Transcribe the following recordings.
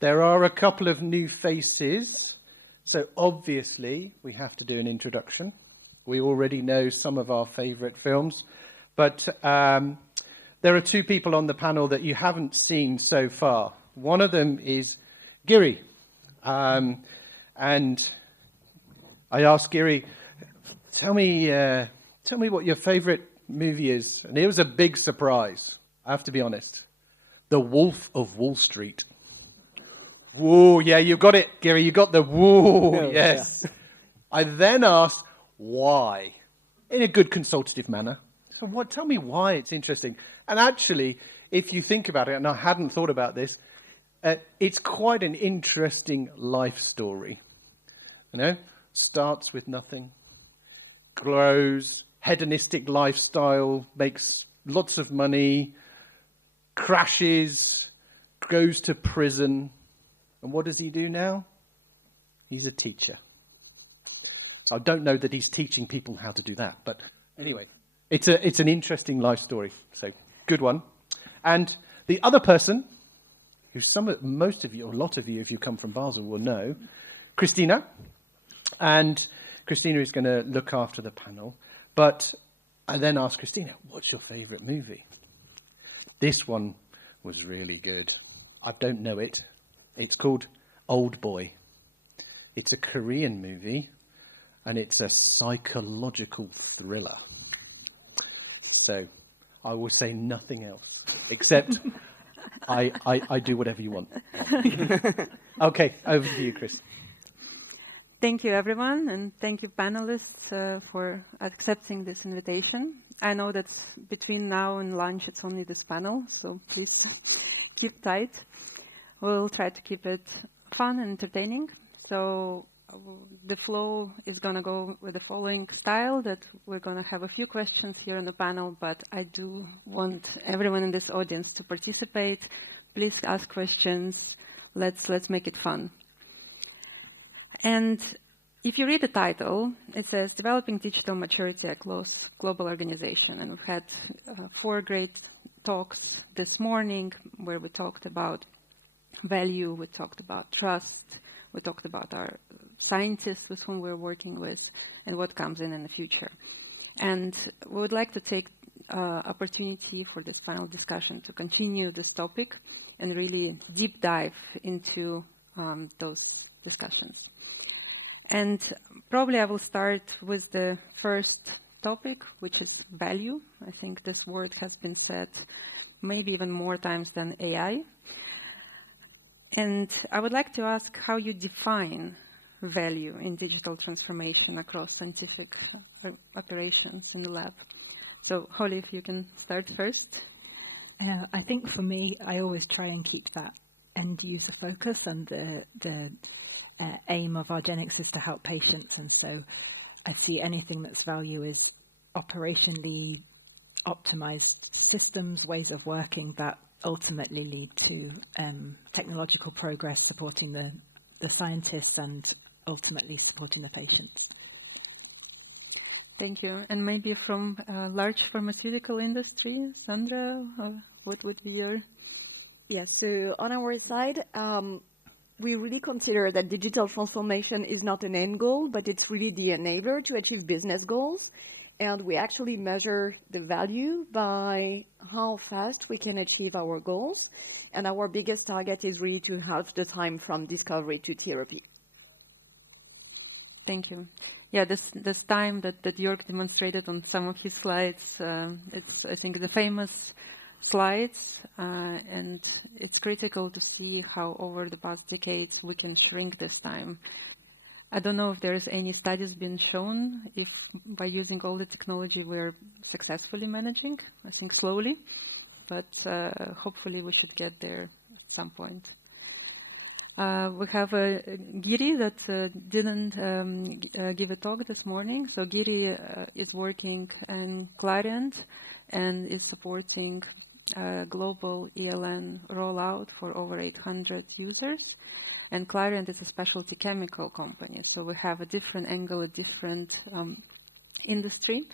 There are a couple of new faces, so obviously we have to do an introduction. We already know some of our favourite films, but there are two people on the panel that you haven't seen so far. One of them is Giri, and I asked Giri, tell me what your favourite movie is, and it was a big surprise, I have to be honest. The Wolf of Wall Street. Whoa, yeah, you got it, Giri. You got the whoa, no, yes. Yeah. I then asked why, in a good consultative manner. So tell me why it's interesting. And actually, if you think about it, and I hadn't thought about this, it's quite an interesting life story. You know, starts with nothing, grows, hedonistic lifestyle, makes lots of money, crashes, goes to prison. And what does he do now? He's a teacher. So I don't know that he's teaching people how to do that. But anyway, it's an interesting life story. So good one. And the other person, who most of you, or a lot of you, if you come from Basel, will know, Kristina. And Kristina is going to look after the panel. But I then asked Kristina, what's your favourite movie? This one was really good. I don't know it. It's called Old Boy. It's a Korean movie, and it's a psychological thriller. So I will say nothing else, except I do whatever you want. Okay, over to you, Chris. Thank you, everyone, and thank you, panelists, for accepting this invitation. I know that between now and lunch, it's only this panel, so please keep tight. We'll try to keep it fun and entertaining. So the flow is going to go with the following style, that we're going to have a few questions here on the panel, but I do want everyone in this audience to participate. Please ask questions. Let's make it fun. And if you read the title, it says Developing Digital Maturity Across Global Organization. And we've had 4 great talks this morning where we talked about value, we talked about trust, we talked about our scientists with whom we're working with, and what comes in the future. And we would like to take opportunity for this final discussion to continue this topic and really deep dive into those discussions. And probably I will start with the first topic, which is value. I think this word has been said maybe even more times than AI. And I would like to ask how you define value in digital transformation across scientific operations in the lab. So, Holly, if you can start first. I think for me, I always try and keep that end user focus, and the aim of argenx is to help patients. And so I see anything that's value is operationally optimized systems, ways of working that ultimately lead to technological progress, supporting the scientists and ultimately supporting the patients. Thank you. And maybe from a large pharmaceutical industry, Sandra, what would be your... Yes, so on our side, we really consider that digital transformation is not an end goal, but it's really the enabler to achieve business goals. And we actually measure the value by how fast we can achieve our goals. And our biggest target is really to halve the time from discovery to therapy. Thank you. Yeah, this time that Jörg demonstrated on some of his slides, it's, I think, the famous slides, and it's critical to see how over the past decades we can shrink this time. I don't know if there is any studies been shown if by using all the technology we're successfully managing. I think slowly, but hopefully we should get there at some point. We have Giri that didn't give a talk this morning. So Giri is working in Clariant and is supporting global ELN rollout for over 800 users. And Clariant is a specialty chemical company. So we have a different angle, a different industry.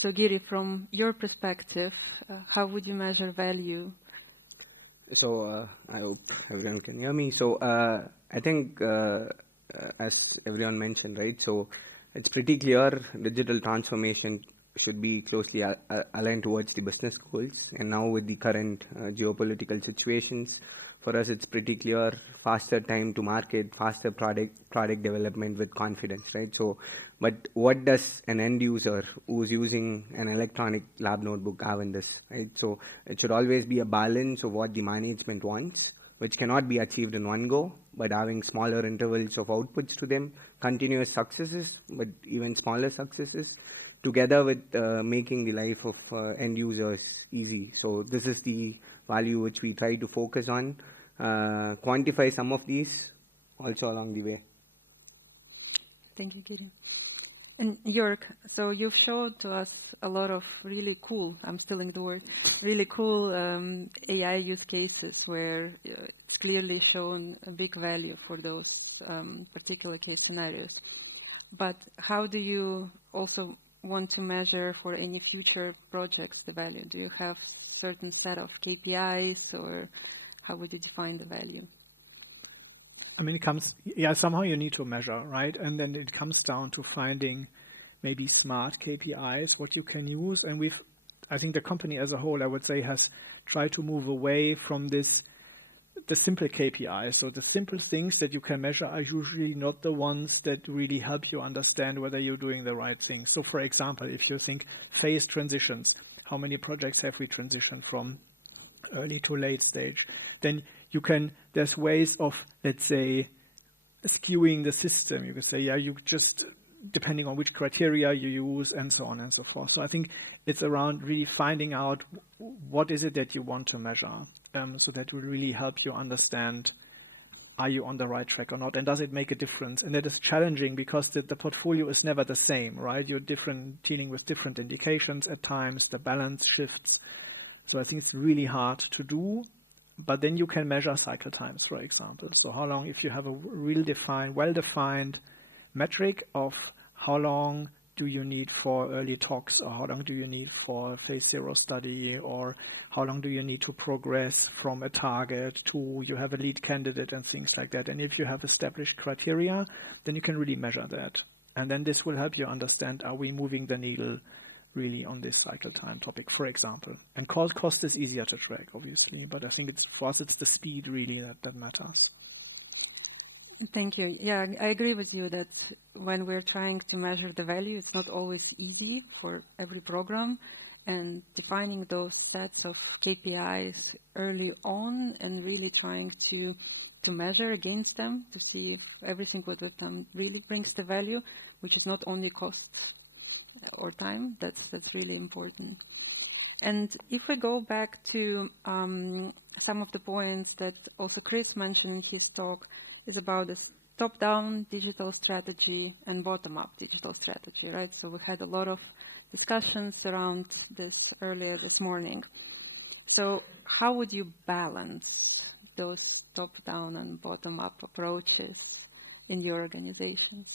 So Giri, from your perspective, how would you measure value? So I hope everyone can hear me. So I think, as everyone mentioned, right? So it's pretty clear digital transformation should be closely aligned towards the business goals. And now with the current geopolitical situations, for us it's pretty clear: faster time to market, faster product development with confidence, right? So, but what does an end user who's using an electronic lab notebook have in this, right? So it should always be a balance of what the management wants, which cannot be achieved in one go, but having smaller intervals of outputs to them, continuous successes, but even smaller successes, together with making the life of end users easy. So this is the value which we try to focus on, quantify some of these also along the way. Thank you, Giri. And Jörg, so you've showed to us a lot of really cool, I'm stealing the word, really cool AI use cases where it's clearly shown a big value for those particular case scenarios. But how do you also want to measure for any future projects the value? Do you have certain set of KPIs, or how would you define the value? I mean, it comes, somehow you need to measure, right? And then it comes down to finding maybe smart KPIs, what you can use. And I think the company as a whole, I would say, has tried to move away from the simple KPIs. So the simple things that you can measure are usually not the ones that really help you understand whether you're doing the right thing. So for example, if you think phase transitions, how many projects have we transitioned from early to late stage? Then there's ways of, let's say, skewing the system. You could say, you just, depending on which criteria you use and so on and so forth. So I think it's around really finding out what is it that you want to measure, so that will really help you understand, are you on the right track or not, and does it make a difference? And that is challenging because the portfolio is never the same, right? You're dealing with different indications at times, the balance shifts. So I think it's really hard to do, but then you can measure cycle times, for example. So how long, if you have a well-defined metric of how long do you need for early tox, or how long do you need for phase 0 study, or how long do you need to progress from a target to you have a lead candidate and things like that. And if you have established criteria, then you can really measure that. And then this will help you understand, are we moving the needle really on this cycle time topic, for example. And cost is easier to track, obviously, but I think for us it's the speed really that matters. Thank you. Yeah, I agree with you that when we're trying to measure the value, it's not always easy for every program, and defining those sets of KPIs early on and really trying to measure against them to see if everything what we've done really brings the value, which is not only cost or time, that's really important. And if we go back to some of the points that also Chris mentioned in his talk, is about this top-down digital strategy and bottom-up digital strategy, right? So we had a lot of discussions around this earlier this morning. So how would you balance those top-down and bottom-up approaches in your organizations?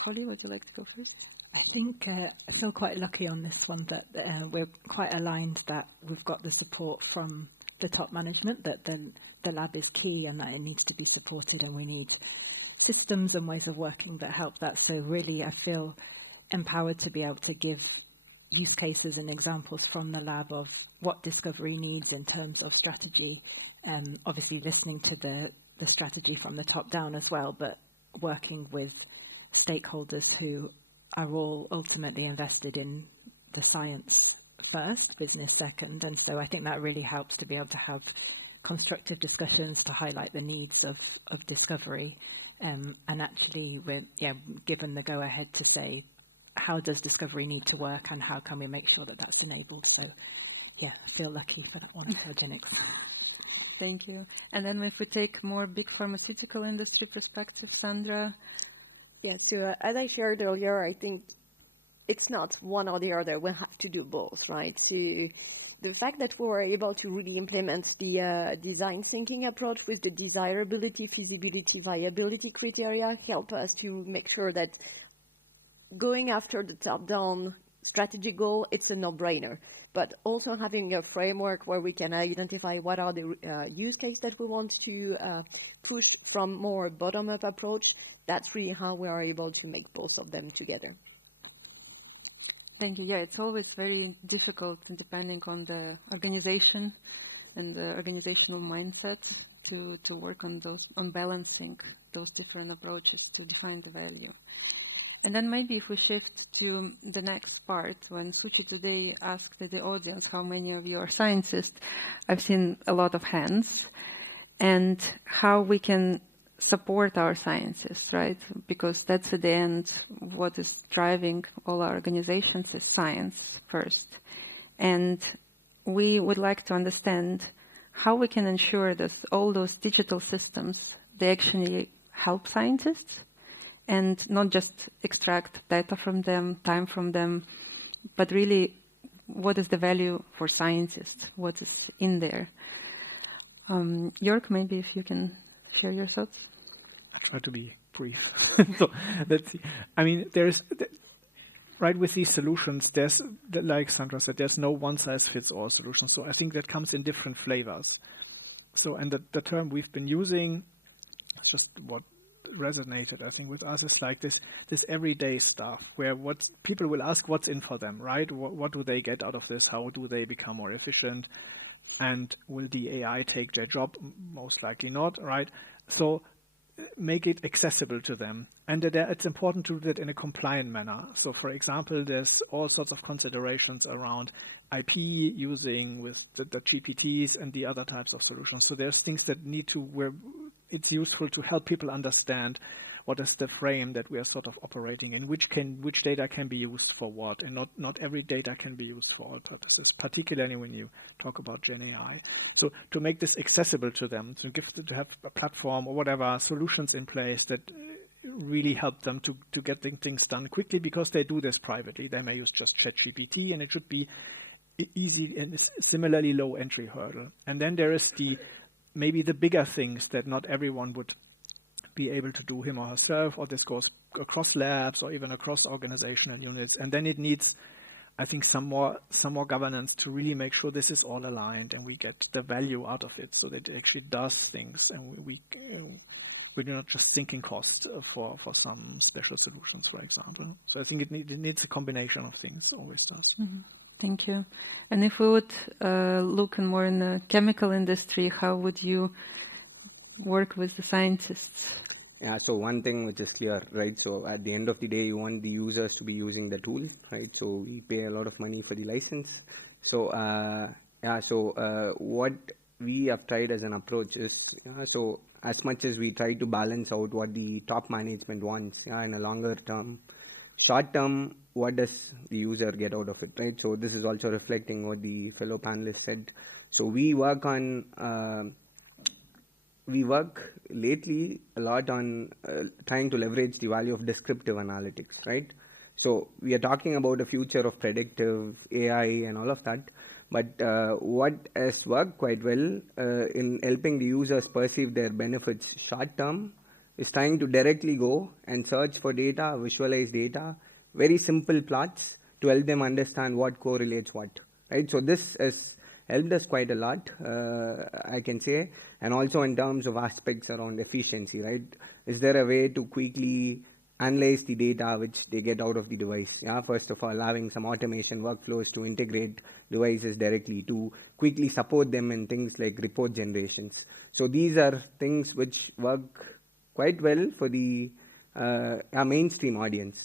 Holly, would you like to go first? I think I feel quite lucky on this one that we're quite aligned that we've got the support from the top management, that the lab is key and that it needs to be supported, and we need systems and ways of working that help that. So really I feel empowered to be able to give use cases and examples from the lab of what discovery needs in terms of strategy, obviously listening to the strategy from the top down as well, but working with stakeholders who are all ultimately invested in the science first, business second. And so I think that really helps to be able to have constructive discussions to highlight the needs of discovery. And actually, we're given the go-ahead to say, how does discovery need to work and how can we make sure that that's enabled? So, I feel lucky for that one at argenx. Thank you. And then if we take more big pharmaceutical industry perspective, Sandra? Yeah, so as I shared earlier, I think it's not one or the other. We have to do both, right? So the fact that we were able to really implement the design thinking approach with the desirability, feasibility, viability criteria help us to make sure that going after the top-down strategy goal, it's a no-brainer. but also having a framework where we can identify what are the use cases that we want to push from more bottom-up approach. That's really how we are able to make both of them together. Thank you. Yeah, it's always very difficult, depending on the organization and the organizational mindset, to work on balancing those different approaches to define the value. And then maybe if we shift to the next part, when Suchi today asked the audience how many of you are scientists, I've seen a lot of hands, and how we can support our scientists, right? Because that's at the end what is driving all our organizations is science first. And we would like to understand how we can ensure that all those digital systems, they actually help scientists and not just extract data from them, time from them, but really what is the value for scientists, what is in there. Jörg, maybe if you can share your thoughts. I'll try to be brief. So let's see. I mean, right, with these solutions, there's, like Sandra said, there's no one-size-fits-all solution. So I think that comes in different flavors. So, and the term we've been using, it's just what resonated, I think, with us is like this everyday stuff, where people will ask what's in for them, right? What do they get out of this? How do they become more efficient? And will the AI take their job? Most likely not, right? So make it accessible to them. And it's important to do that in a compliant manner. So, for example, there's all sorts of considerations around IP using with the GPTs and the other types of solutions. So there's things that where it's useful to help people understand what is the frame that we are sort of operating in, which data can be used for what, and not every data can be used for all purposes, particularly when you talk about Gen AI. So to make this accessible to them, to have a platform or whatever, solutions in place that really help them to get things done quickly, because they do this privately. They may use just ChatGPT, and it should be easy and similarly low entry hurdle. And then there is maybe the bigger things that not everyone would be able to do him or herself, or this goes across labs or even across organizational units. And then it needs, I think, some more governance to really make sure this is all aligned and we get the value out of it, so that it actually does things, and we're not just sinking cost for some special solutions, for example. So I think it needs a combination of things, always does. Mm-hmm. Thank you. And if we would look more in the chemical industry, how would you work with the scientists? Yeah, so one thing which is clear, right? So at the end of the day, you want the users to be using the tool, right? So we pay a lot of money for the license. So what we have tried as an approach is, so as much as we try to balance out what the top management wants, in a longer term, short term, what does the user get out of it, right? So this is also reflecting what the fellow panelists said. So we work lately a lot on trying to leverage the value of descriptive analytics, right? So we are talking about a future of predictive AI and all of that. But what has worked quite well in helping the users perceive their benefits short term is trying to directly go and search for data, visualize data, very simple plots to help them understand what correlates what, right? So this has helped us quite a lot, I can say, and also in terms of aspects around efficiency, right? Is there a way to quickly analyze the data which they get out of the device? First of all, having some automation workflows to integrate devices directly, to quickly support them in things like report generations. So these are things which work quite well for the our mainstream audience,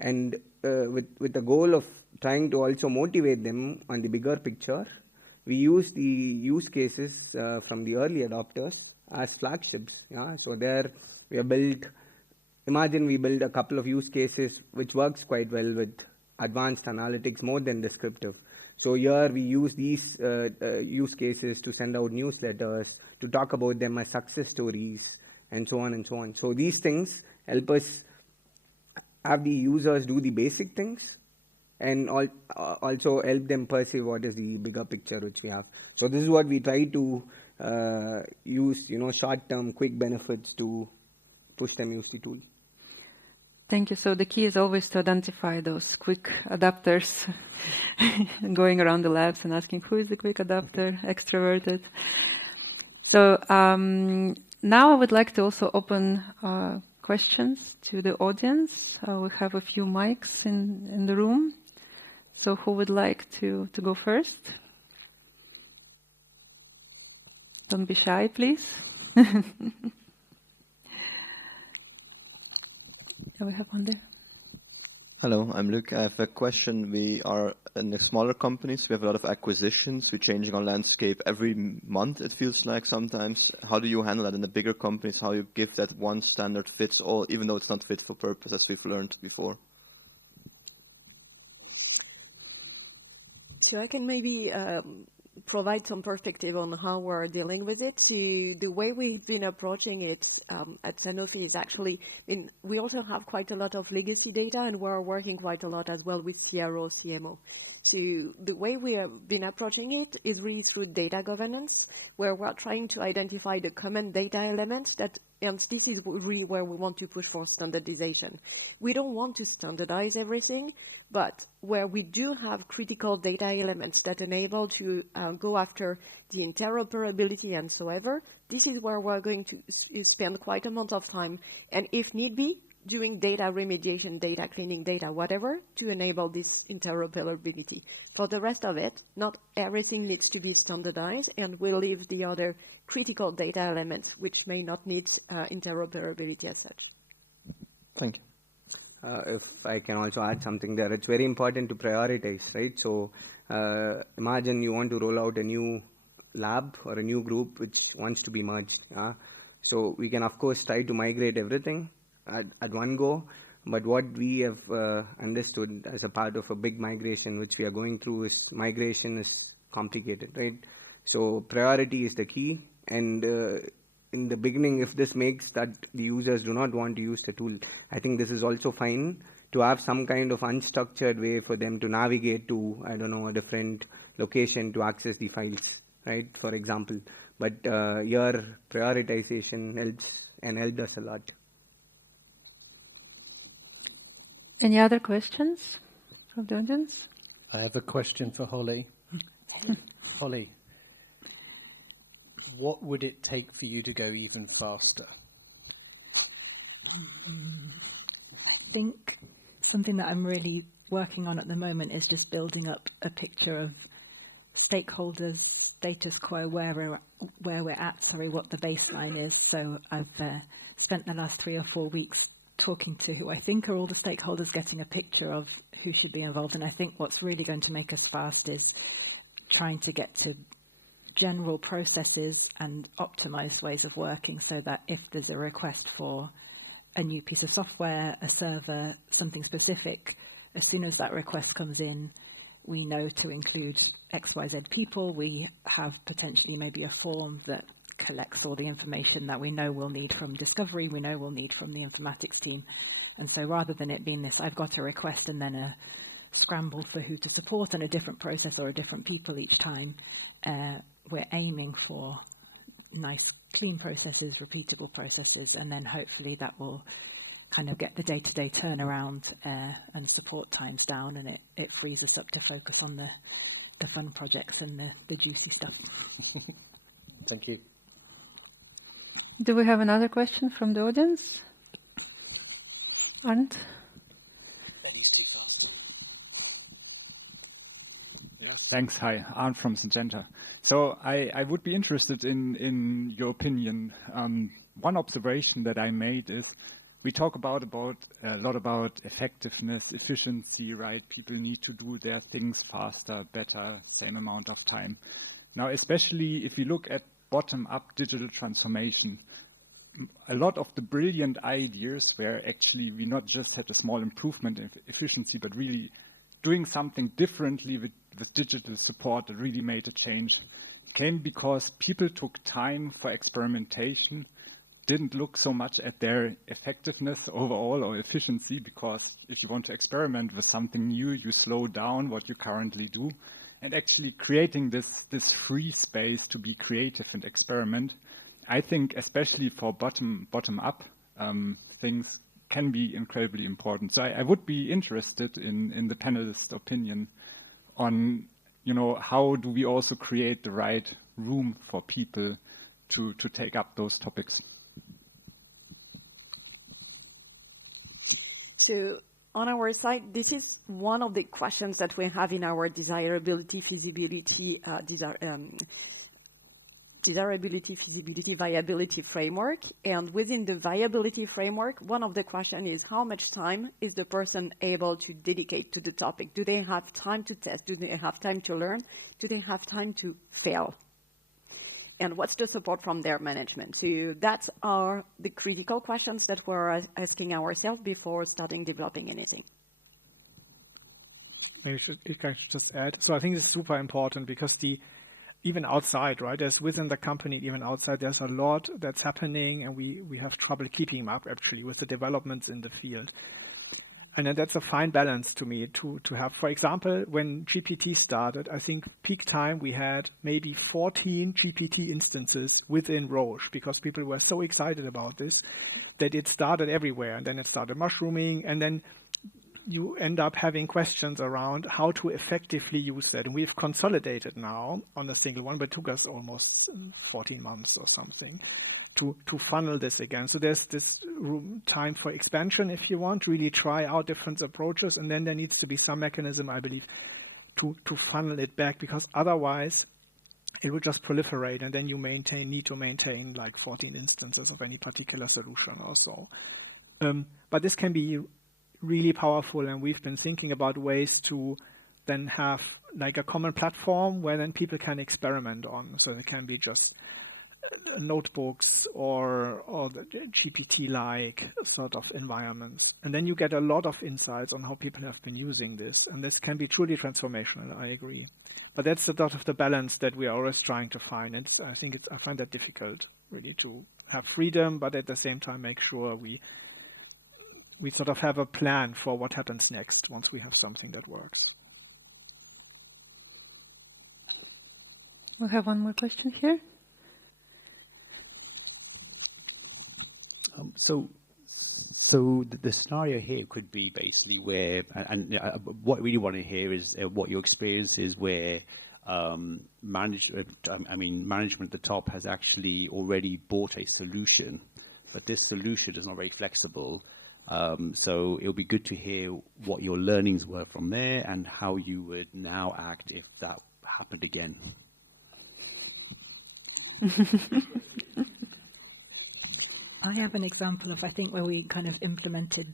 and with the goal of trying to also motivate them on the bigger picture, we use the use cases from the early adopters as flagships. So there we have built. Imagine we build a couple of use cases which works quite well with advanced analytics more than descriptive. So here we use these use cases to send out newsletters, to talk about them as success stories, and so on and so on. So these things help us have the users do the basic things, and also help them perceive what is the bigger picture which we have. So this is what we try to use, short-term quick benefits to push them use the tool. Thank you. So the key is always to identify those quick adapters, going around the labs and asking who is the quick adapter, extroverted. So now I would like to also open questions to the audience. We have a few mics in the room. So who would like to go first? Don't be shy, please. We have one there. Hello, I'm Luc. I have a question. We are in the smaller companies. We have a lot of acquisitions. We're changing our landscape every month, it feels like sometimes. How do you handle that in the bigger companies? How you give that one standard fits all, even though it's not fit for purpose, as we've learned before? So I can maybe provide some perspective on how we're dealing with it. So the way we've been approaching it at Sanofi is actually, we also have quite a lot of legacy data, and we're working quite a lot as well with CRO, CMO. So the way we have been approaching it is really through data governance, where we're trying to identify the common data elements and this is really where we want to push for standardization. We don't want to standardize everything, but where we do have critical data elements that enable to go after the interoperability and so ever, this is where we're going to spend quite a amount of time, and if need be, doing data remediation, data cleaning, data whatever, to enable this interoperability. For the rest of it, not everything needs to be standardized, and we'll leave the other critical data elements which may not need interoperability as such. Thank you. If I can also add something there, it's very important to prioritize, right? So imagine you want to roll out a new lab or a new group which wants to be merged. So we can, of course, try to migrate everything at one go, but what we have understood as a part of a big migration which we are going through is migration is complicated, right? So priority is the key, and in the beginning, if this makes that the users do not want to use the tool, I think this is also fine to have some kind of unstructured way for them to navigate to, I don't know, a different location to access the files, right, for example. But your prioritization helped us a lot. Any other questions from the audience? I have a question for Holly. Holly, what would it take for you to go even faster? I think something that I'm really working on at the moment is just building up a picture of stakeholders, status quo, where we're at, what the baseline is. So I've spent the last 3 or 4 weeks talking to who I think are all the stakeholders, getting a picture of who should be involved. And I think what's really going to make us fast is trying to get to general processes and optimized ways of working, so that if there's a request for a new piece of software, a server, something specific, as soon as that request comes in, we know to include XYZ people. We have potentially maybe a form that collects all the information that we know we'll need from discovery, we know we'll need from the informatics team. And so rather than it being this, I've got a request and then a scramble for who to support and a different process or a different people each time, we're aiming for nice, clean processes, repeatable processes, and then hopefully that will kind of get the day-to-day turnaround and support times down, and it frees us up to focus on the fun projects and the juicy stuff. Thank you. Do we have another question from the audience? Arndt? Yeah, thanks. Hi, Arndt from Syngenta. So I would be interested in your opinion. One observation that I made is we talk about a lot about effectiveness, efficiency, right? People need to do their things faster, better, same amount of time. Now, especially if you look at bottom-up digital transformation, a lot of the brilliant ideas where actually we not just had a small improvement in efficiency, but really doing something differently with digital support that really made a change, came because people took time for experimentation, didn't look so much at their effectiveness overall or efficiency, because if you want to experiment with something new, you slow down what you currently do, and actually creating this free space to be creative and experiment. I think especially for bottom up things can be incredibly important. So I would be interested in the panelist opinion on, how do we also create the right room for people to take up those topics. So on our side, this is one of the questions that we have in our desirability, feasibility, viability framework. And within the viability framework, one of the questions is how much time is the person able to dedicate to the topic? Do they have time to test? Do they have time to learn? Do they have time to fail? And what's the support from their management? So that's the critical questions that we're asking ourselves before starting developing anything. Maybe I should just add. So I think this is super important because even outside, right, there's within the company, even outside, there's a lot that's happening, and we have trouble keeping up, actually, with the developments in the field. And then that's a fine balance to me to have. For example, when GPT started, I think peak time we had maybe 14 GPT instances within Roche because people were so excited about this that it started everywhere. And then it started mushrooming, and then you end up having questions around how to effectively use that. And we've consolidated now on a single one, but it took us almost 14 months or something to funnel this again. So there's this time for expansion, if you want, really try out different approaches, and then there needs to be some mechanism, I believe, to funnel it back, because otherwise it will just proliferate, and then you need to maintain like 14 instances of any particular solution or so. But this can be really powerful, and we've been thinking about ways to then have like a common platform where then people can experiment on. So it can be just notebooks or the GPT-like sort of environments. And then you get a lot of insights on how people have been using this. And this can be truly transformational, I agree. But that's a lot of the balance that we are always trying to find. And I find that difficult, really, to have freedom, but at the same time make sure we sort of have a plan for what happens next once we have something that works. We have one more question here. So the scenario here could be basically where, and what I really want to hear is what your experience is where management at the top has actually already bought a solution, but this solution is not very flexible. So it'll be good to hear what your learnings were from there and how you would now act if that happened again. I have an example of, I think, where we kind of implemented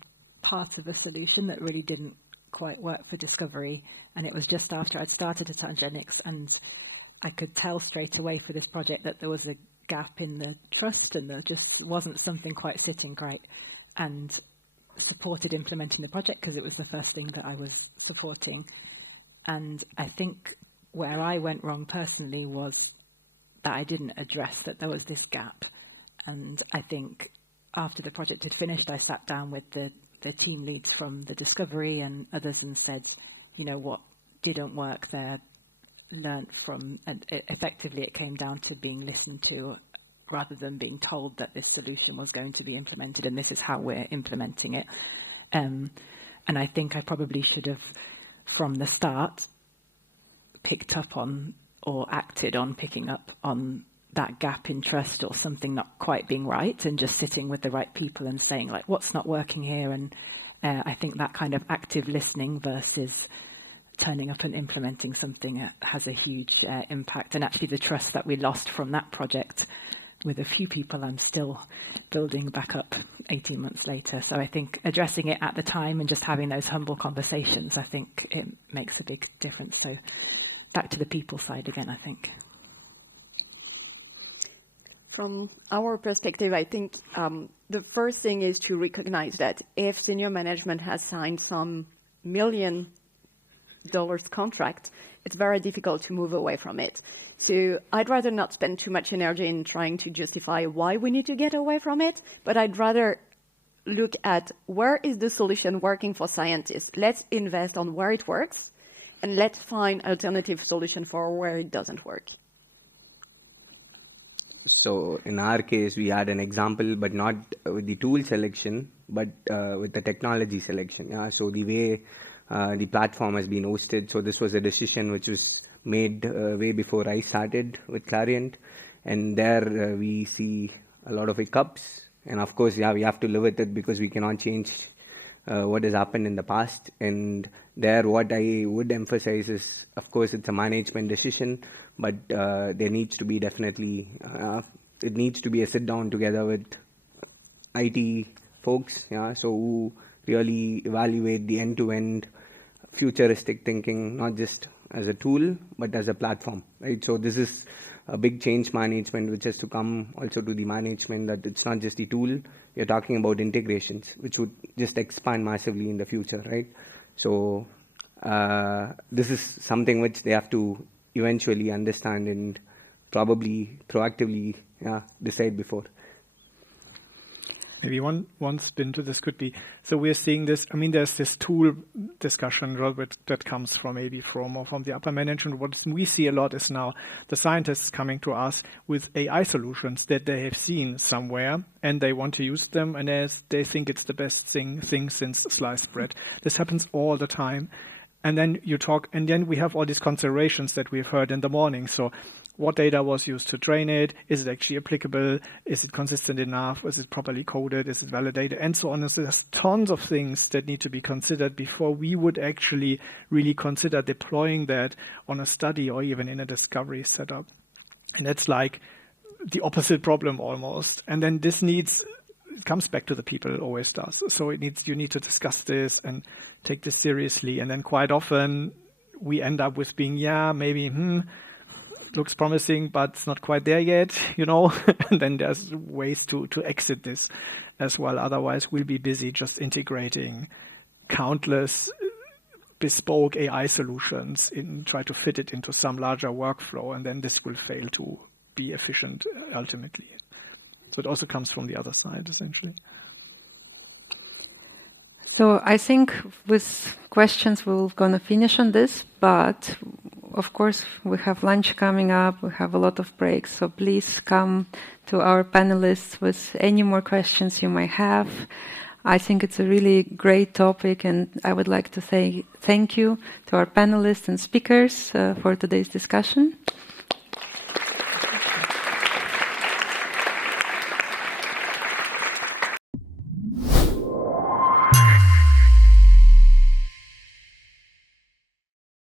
part of a solution that really didn't quite work for discovery. And it was just after I'd started at argenx, and I could tell straight away for this project that there was a gap in the trust, and there just wasn't something quite sitting great. And supported implementing the project because it was the first thing that I was supporting. And I think where I went wrong personally was that I didn't address that there was this gap. And I think after the project had finished, I sat down with the team leads from the discovery and others and said, what didn't work there, learnt from, and effectively it came down to being listened to rather than being told that this solution was going to be implemented and this is how we're implementing it. And I think I probably should have, from the start, picked up on or acted on picking up on that gap in trust or something not quite being right, and just sitting with the right people and saying, like, what's not working here? And I think that kind of active listening versus turning up and implementing something has a huge impact. And actually the trust that we lost from that project with a few people, I'm still building back up 18 months later. So I think addressing it at the time and just having those humble conversations, I think it makes a big difference. So back to the people side again, I think. From our perspective, I think the first thing is to recognize that if senior management has signed some $1 million contract, it's very difficult to move away from it. So I'd rather not spend too much energy in trying to justify why we need to get away from it, but I'd rather look at where is the solution working for scientists. Let's invest on where it works, and let's find alternative solution for where it doesn't work. So in our case, we had an example, but not with the tool selection, but with the technology selection. Yeah? So the way the platform has been hosted, so this was a decision which was made way before I started with Clariant. And there we see a lot of hiccups. And of course, yeah, we have to live with it because we cannot change what has happened in the past. And there, what I would emphasize is, of course, it's a management decision, but there needs to be definitely, it needs to be a sit down together with IT folks, yeah, so who really evaluate the end-to-end futuristic thinking, not just as a tool, but as a platform, right? So this is a big change management which has to come also to the management, that it's not just the tool, we're talking about integrations, which would just expand massively in the future, right? So this is something which they have to eventually understand and probably proactively decide before. Maybe one spin to this could be, so we're seeing this, I mean, there's this tool discussion, Robert, that comes from the upper management. What we see a lot is now the scientists coming to us with AI solutions that they have seen somewhere, and they want to use them, and they think it's the best thing since sliced bread. This happens all the time. And then you talk, and then we have all these considerations that we've heard in the morning. So what data was used to train it? Is it actually applicable? Is it consistent enough? Is it properly coded? Is it validated? And so on. So there's tons of things that need to be considered before we would actually really consider deploying that on a study or even in a discovery setup. And that's like the opposite problem almost. And then it comes back to the people, it always does. So you need to discuss this and take this seriously. And then quite often we end up with being, maybe, looks promising, but it's not quite there yet, and then there's ways to exit this as well. Otherwise, we'll be busy just integrating countless bespoke AI solutions try to fit it into some larger workflow, and then this will fail to be efficient ultimately. So it also comes from the other side, essentially. So I think with questions we're going to finish on this, but of course we have lunch coming up, we have a lot of breaks, so please come to our panelists with any more questions you might have. I think it's a really great topic, and I would like to say thank you to our panelists and speakers for today's discussion.